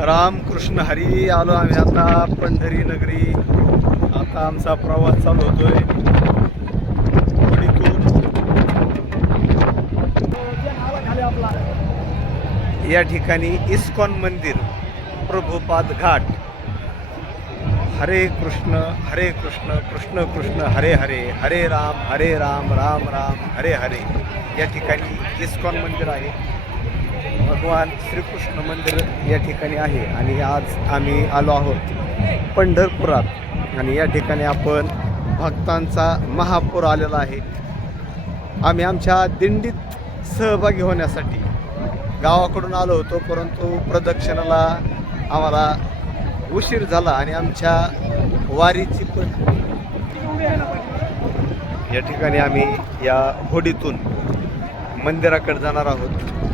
रामकृष्ण हरी आलो आम्ही आता पंढरी नगरी. आता आमचा प्रवास चालू होतोय. या ठिकाणी इस्कॉन मंदिर प्रभुपाद घाट. हरे कृष्ण हरे कृष्ण कृष्ण कृष्ण हरे हरे हरे राम हरे राम राम राम हरे हरे. या ठिकाणी इस्कॉन मंदिर आहे. भगवान श्रीकृष्ण मंदिर या ठिकाणी आहे आणि आज आम्ही आलो आहोत पंढरपुरात. आणि या ठिकाणी आपण भक्तांचा महापूर आलेला आहे. आम्ही आमच्या दिंडीत सहभागी होण्यासाठी गावाकडून आलो होतो परंतु प्रदक्षिणाला आम्हाला उशीर झाला आणि आमच्या वारीची पण या ठिकाणी आम्ही या होडीतून मंदिराकडे जाणार आहोत.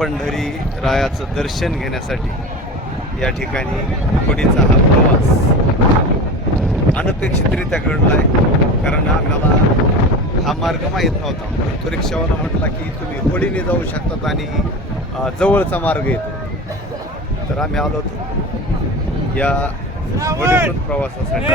पंढरी रायाचं दर्शन घेण्यासाठी या ठिकाणी होडीचा हा प्रवास अनपेक्षितरित्या घडला आहे कारण आम्हाला हा मार्ग माहीत नव्हता. तो रिक्षावाला म्हटला की तुम्ही होडीने जाऊ शकतात आणि जवळचा मार्ग येतो. तर आम्ही आलो होतो. या होडीतून प्रवासासाठी.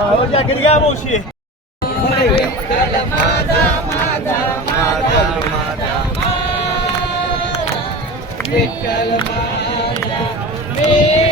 olla quería mucho. Yeah.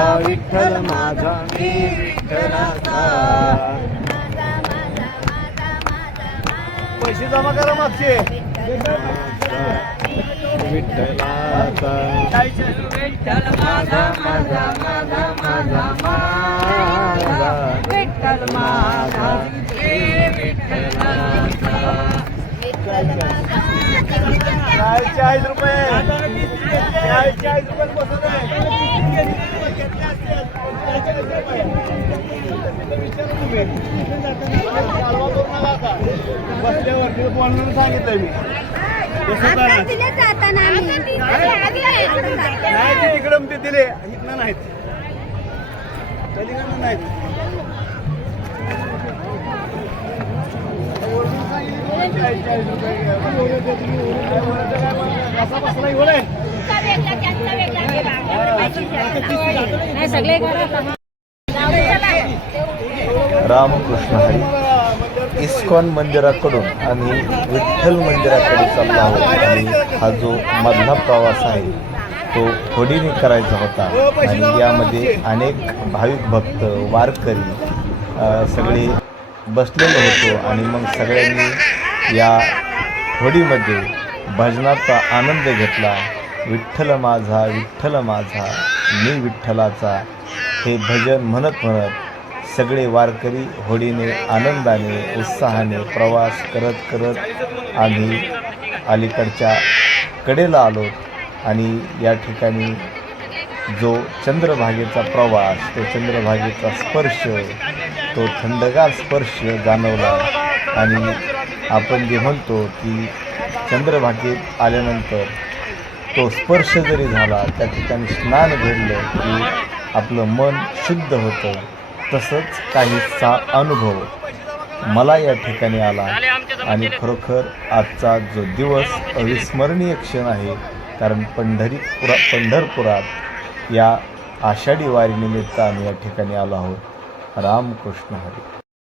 माझा विठ्ठल माझा मी विठ्ठलाचा. पैसे जमा करा मागचे. विठ्ठलाचा. विठ्ठल माझा माझा माझा माझा माझा. विठ्ठल माझा. विठ्ठलाचा. चाळीस रुपये. चाळीस चाळीस बोलणं सांगितलंय मी नाही ते इकडं ते दिले. इथनं नाहीत. पलीकडनं नाहीत. नाही सगळे घरात रामकृष्ण हरी. इस्कॉन मंदिराकडून आणि विठ्ठल मंदिराकडे चालला होता. आणि हा जो मधला प्रवास आहे तो होडीने करायचा होता. आणि यामध्ये अनेक भाविक भक्त वारकरी सगळे बसलेलो होतो आणि मग सगळ्यांनी या होडीमध्ये भजनाचा आनंद घेतला. विठ्ठल माझा विठ्ठल माझा मी विठ्ठलाचा. हे भजन म्हणत म्हणत सगळे वारकरी होडीने आनंदाने उत्साहाने प्रवास करत करत आम्ही अलीकडच्या कडेला आलो आणि या ठिकाणी जो चंद्रभागेचा प्रवास तो चंद्रभागेचा स्पर्श तो थंडगार स्पर्श जाणवला. आणि आपण जे म्हणतो की चंद्रभागेत आल्यानंतर तो स्पर्श जरी झाला त्या ठिकाणी स्नान घडलं की आपलं मन शुद्ध होतं. तसंच काहीसा अनुभव मला या ठिकाणी आला. आणि खरोखर आजचा जो दिवस अविस्मरणीय क्षण आहे कारण पंढरीपुरा पंढरपुरात या आषाढी वारीनिमित्त आम्ही या ठिकाणी आलो आहोत. रामकृष्ण हरी.